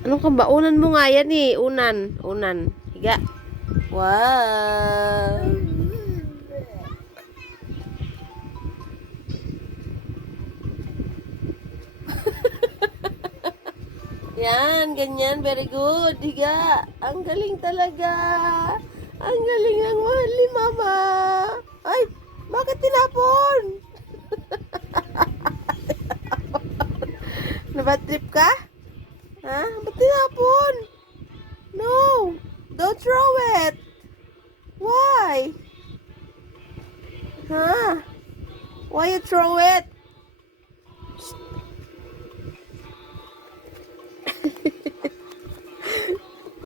Anong ka ba? Unan mo nga yan eh. Unan. Unan. Higa. Wow. Yan, ganyan. Very good. Higa. Ang galing talaga. Ang galing ng mahal ni Mama. Ay, bakit tinapon? Nabad trip ka? Ha? Ba't tinapon? No. Don't throw it. Why? Huh? Why you throw it?